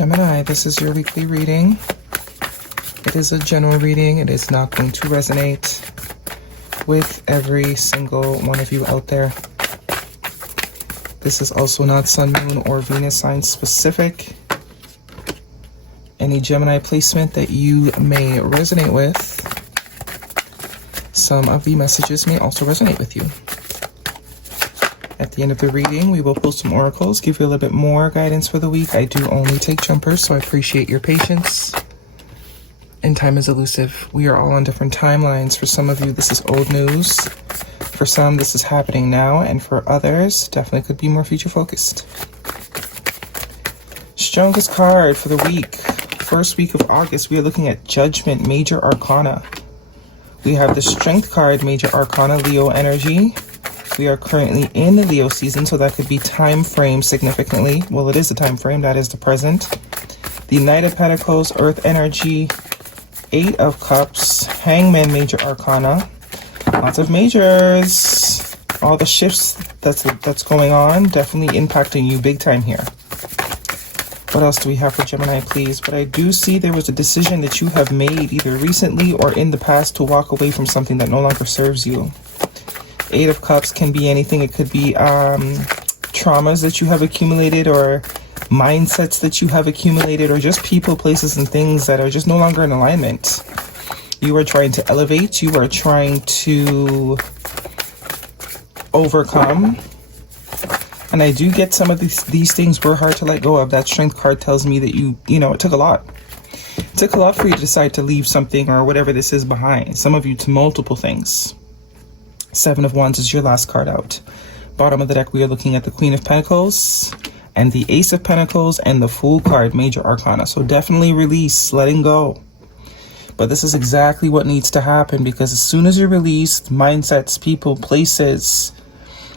Gemini, this is your weekly reading. It is a general reading. It is not going to resonate with every single one of you out there. This is also not Sun, Moon, or Venus sign specific. Any Gemini placement that you may resonate with, some of the messages may also resonate with you. At the end of the reading, we will pull some oracles, give you a little bit more guidance for the week. I do only take jumpers, so I appreciate your patience. And time is elusive. We are all on different timelines. For some of you, this is old news. For some, this is happening now. And for others, definitely could be more future focused. Strongest card for the week. First week of August, we are looking at Judgment, Major Arcana. We have the Strength card, Major Arcana, Leo energy. We are currently in the Leo season, so that could be time frame significantly. Well, it is a time frame. That is the present. The Knight of Pentacles, Earth energy. Eight of Cups, Hangman, Major Arcana. Lots of majors. All the shifts that's going on, definitely impacting you big time here. What else do we have for Gemini, please? But I do see there was a decision that you have made either recently or in the past to walk away from something that no longer serves you. Eight of Cups can be anything. It could be traumas that you have accumulated, or mindsets that you have accumulated, or just people, places, and things that are just no longer in alignment. You are trying to elevate. You are trying to overcome. And I do get some of these things were hard to let go of. That Strength card tells me that you know, it took a lot. It took a lot for you to decide to leave something or whatever this is behind. Some of you to multiple things. Seven of Wands is your last card out. Bottom of the deck, we are looking at the Queen of Pentacles and the Ace of Pentacles and the Fool card, Major Arcana. So definitely release, letting go. But this is exactly what needs to happen, because as soon as you release mindsets, people, places,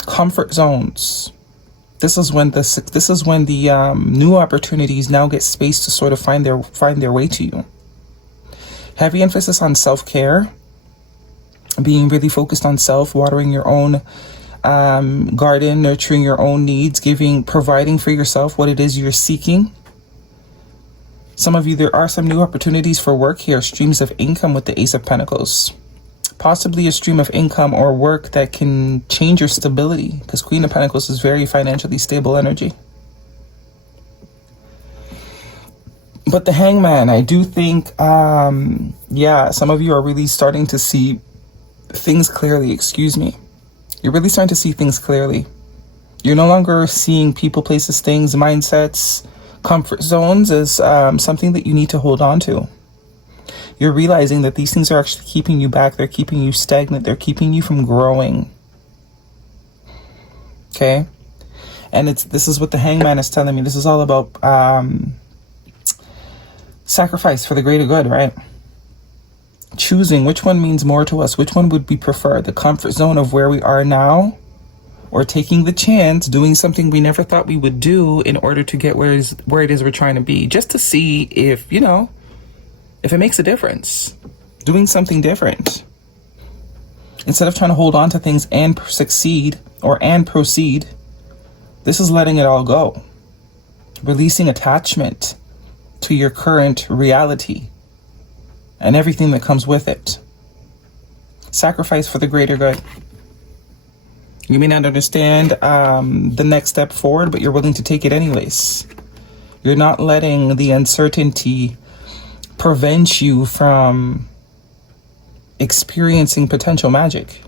comfort zones, this is when the new opportunities now get space to sort of find their way to you. Heavy emphasis on self-care. Being really focused on self, watering your own garden, nurturing your own needs, providing for yourself what it is you're seeking. Some of you, there are some new opportunities for work here, streams of income with the Ace of Pentacles. Possibly a stream of income or work that can change your stability, because Queen of Pentacles is very financially stable energy. But the Hangman, I do think, yeah, some of you are really starting to see things clearly. You're really starting to see things clearly. You're no longer seeing people, places, things, mindsets, comfort zones as something that you need to hold on to. You're realizing that these things are actually keeping you back. They're keeping you stagnant. They're keeping you from growing. Okay? And this is what the Hangman is telling me. This is all about sacrifice for the greater good, right? Choosing which one means more to us, which one would we prefer, the comfort zone of where we are now, or taking the chance, doing something we never thought we would do in order to get where it is we're trying to be, just to see if, you know, if it makes a difference. Doing something different. Instead of trying to hold on to things and succeed and proceed, this is letting it all go. Releasing attachment to your current reality and everything that comes with it. Sacrifice for the greater good. You may not understand the next step forward, but you're willing to take it anyways. You're not letting the uncertainty prevent you from experiencing potential magic.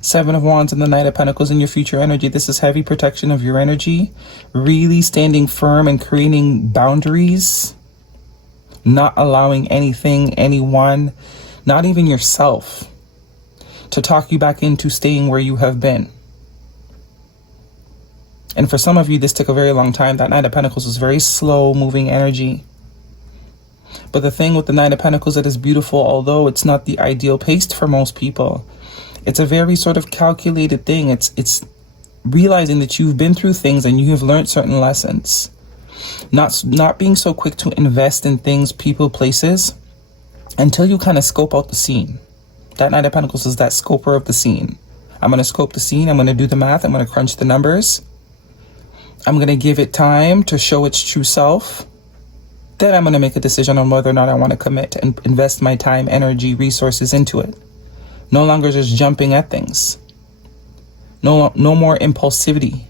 Seven of Wands and the Knight of Pentacles in your future energy. This is heavy protection of your energy. Really standing firm and creating boundaries. Not allowing anything, anyone, not even yourself, to talk you back into staying where you have been. And for some of you, this took a very long time. That Knight of Pentacles is very slow moving energy. But the thing with the Knight of Pentacles that is beautiful, although it's not the ideal pace for most people, it's a very sort of calculated thing. It's realizing that you've been through things and you have learned certain lessons. Not being so quick to invest in things, people, places, until you kind of scope out the scene. That Knight of Pentacles is that scoper of the scene. I'm going to scope the scene. I'm going to do the math. I'm going to crunch the numbers. I'm going to give it time to show its true self. Then I'm going to make a decision on whether or not I want to commit and invest my time, energy, resources into it. No longer just jumping at things. No more impulsivity.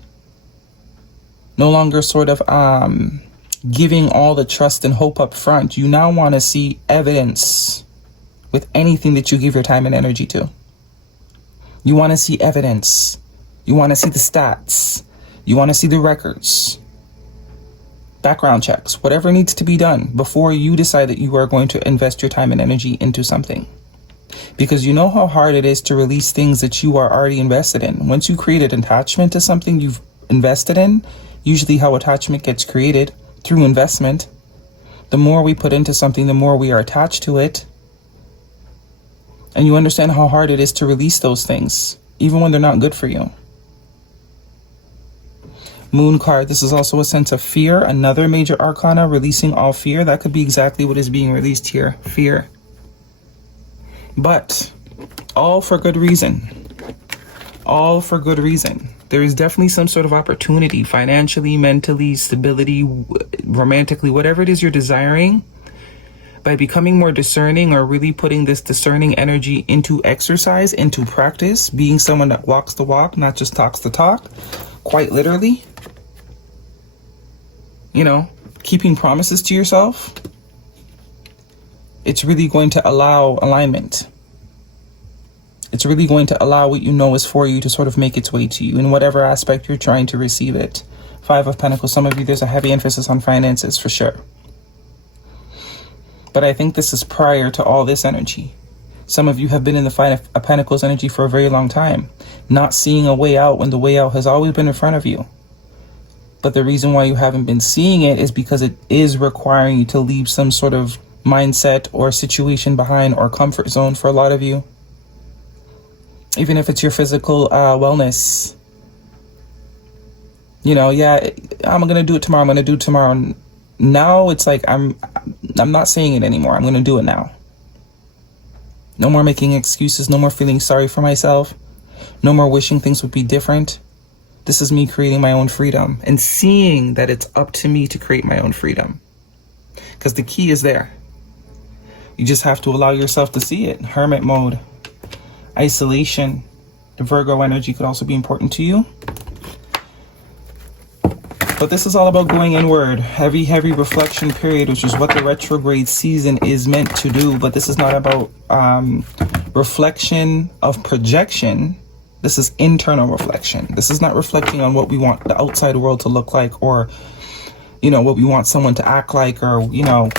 No longer sort of giving all the trust and hope up front. You now want to see evidence with anything that you give your time and energy to. You want to see evidence. You want to see the stats. You want to see the records. Background checks, whatever needs to be done before you decide that you are going to invest your time and energy into something. Because you know how hard it is to release things that you are already invested in. Once you create an attachment to something you've invested in, usually how attachment gets created, through investment. The more we put into something, the more we are attached to it. And you understand how hard it is to release those things, even when they're not good for you. Moon card, this is also a sense of fear. Another major arcana, releasing all fear. That could be exactly what is being released here, fear. But all for good reason. All for good reason. There is definitely some sort of opportunity, financially, mentally, stability, romantically, whatever it is you're desiring. By becoming more discerning or really putting this discerning energy into exercise, into practice, being someone that walks the walk, not just talks the talk, quite literally. You know, keeping promises to yourself. It's really going to allow alignment. It's really going to allow what you know is for you to sort of make its way to you in whatever aspect you're trying to receive it. 5 of Pentacles, some of you, there's a heavy emphasis on finances for sure. But I think this is prior to all this energy. Some of you have been in the 5 of Pentacles energy for a very long time, not seeing a way out when the way out has always been in front of you. But the reason why you haven't been seeing it is because it is requiring you to leave some sort of mindset or situation behind, or comfort zone for a lot of you. Even if it's your physical wellness. You know, yeah, I'm going to do it tomorrow. I'm going to do it tomorrow. And now it's like I'm not saying it anymore. I'm going to do it now. No more making excuses. No more feeling sorry for myself. No more wishing things would be different. This is me creating my own freedom and seeing that it's up to me to create my own freedom. Because the key is there. You just have to allow yourself to see it. Hermit mode. Isolation. The Virgo energy could also be important to you. But this is all about going inward. Heavy reflection period, which is what the retrograde season is meant to do. But this is not about reflection of projection. This is internal reflection. This is not reflecting on what we want the outside world to look like, or, you know, what we want someone to act like, or, you know,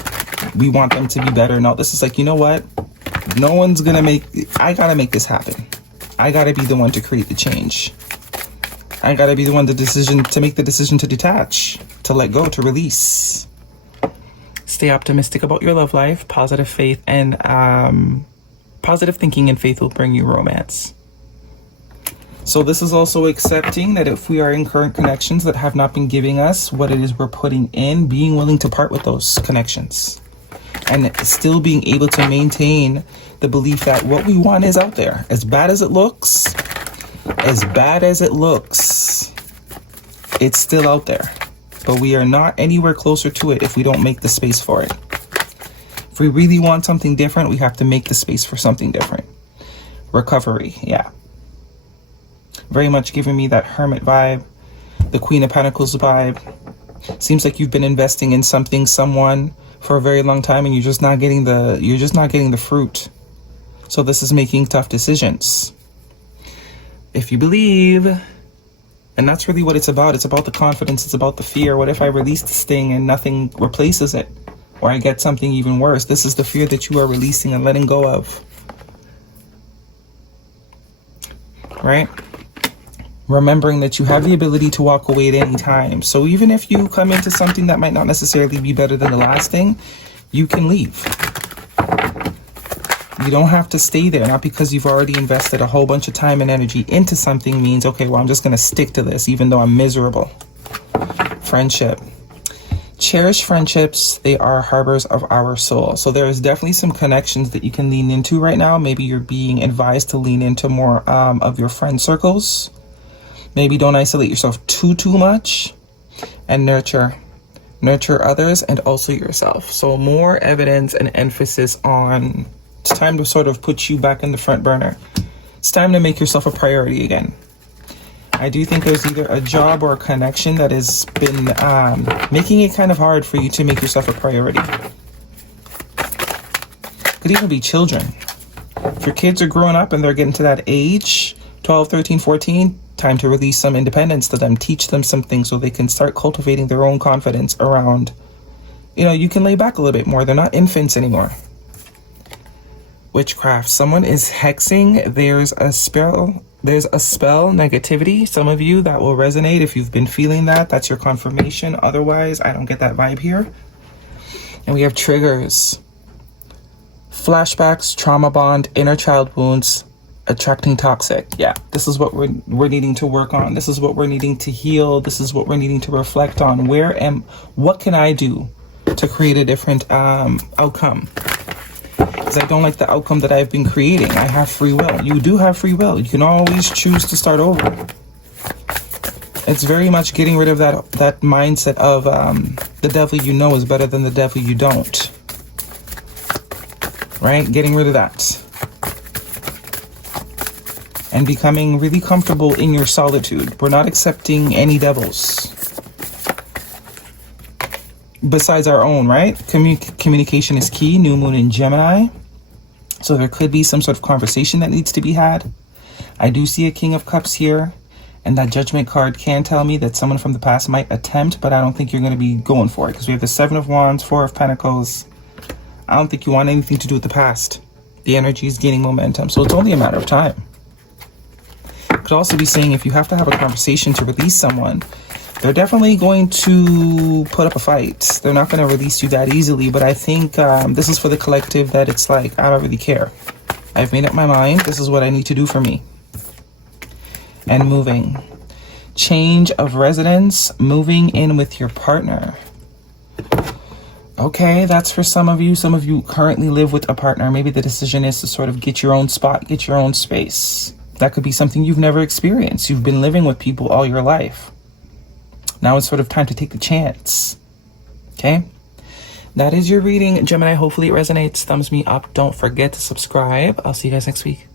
we want them to be better. No, this is like, you know what? No one's gonna I gotta make this happen. I gotta be the one to create the change. I gotta be the one to make the decision to detach, to let go, to release. Stay optimistic about your love life. Positive faith and positive thinking and faith will bring you romance. So this is also accepting that if we are in current connections that have not been giving us what it is we're putting in, being willing to part with those connections. And still being able to maintain the belief that what we want is out there. As bad as it looks, it's still out there. But we are not anywhere closer to it if we don't make the space for it. If we really want something different, we have to make the space for something different. Recovery, yeah. Very much giving me that Hermit vibe, the Queen of Pentacles vibe. Seems like you've been investing in something, someone, for a very long time, and you're just not getting the fruit. So this is making tough decisions. If you believe, and that's really what it's about. It's about the confidence. It's about the fear. What if I release this thing and nothing replaces it, or I get something even worse? This is the fear that you are releasing and letting go of. Right? Remembering that you have the ability to walk away at any time. So even if you come into something that might not necessarily be better than the last thing, you can leave. You don't have to stay there. Not because you've already invested a whole bunch of time and energy into something means, okay, well, I'm just going to stick to this even though I'm miserable. Friendship. Cherish friendships. They are harbors of our soul. So there is definitely some connections that you can lean into right now. Maybe you're being advised to lean into more of your friend circles. Maybe don't isolate yourself too much. and nurture others and also yourself. So more evidence and emphasis on, it's time to sort of put you back in the front burner. It's time to make yourself a priority again. I do think there's either a job or a connection that has been making it kind of hard for you to make yourself a priority. Could even be children. If your kids are growing up and they're getting to that age, 12, 13, 14, time to release some independence to them. Teach them something so they can start cultivating their own confidence around, you can lay back a little bit more. They're not infants anymore. Witchcraft. Someone is hexing. There's a spell negativity. Some of you, that will resonate. If you've been feeling that, that's your confirmation. Otherwise, I don't get that vibe here. And we have triggers. Flashbacks, trauma bond, inner child wounds, attracting toxic. Yeah, this is what we're needing to work on. This is what we're needing to heal. This is what we're needing to reflect on. What can I do to create a different outcome? Because I don't like the outcome that I've been creating. I have free will. You do have free will. You can always choose to start over. It's very much getting rid of that mindset of the devil you know is better than the devil you don't. Right? Getting rid of that. And becoming really comfortable in your solitude. We're not accepting any devils besides our own, right? Communication is key. New moon in Gemini. So there could be some sort of conversation that needs to be had. I do see a King of Cups here. And that Judgment card can tell me that someone from the past might attempt, but I don't think you're going to be going for it. Because we have the Seven of Wands, Four of Pentacles. I don't think you want anything to do with the past. The energy is gaining momentum. So it's only a matter of time. Could also be saying if you have to have a conversation to release someone, they're definitely going to put up a fight. They're not going to release you that easily. But I think this is for the collective that it's like, I don't really care. I've made up my mind. This is what I need to do for me. And moving. Change of residence. Moving in with your partner. Okay, that's for some of you. Some of you currently live with a partner. Maybe the decision is to sort of get your own spot, get your own space. That could be something you've never experienced. You've been living with people all your life. Now it's sort of time to take the chance. Okay? That is your reading, Gemini. Hopefully it resonates. Thumbs me up. Don't forget to subscribe. I'll see you guys next week.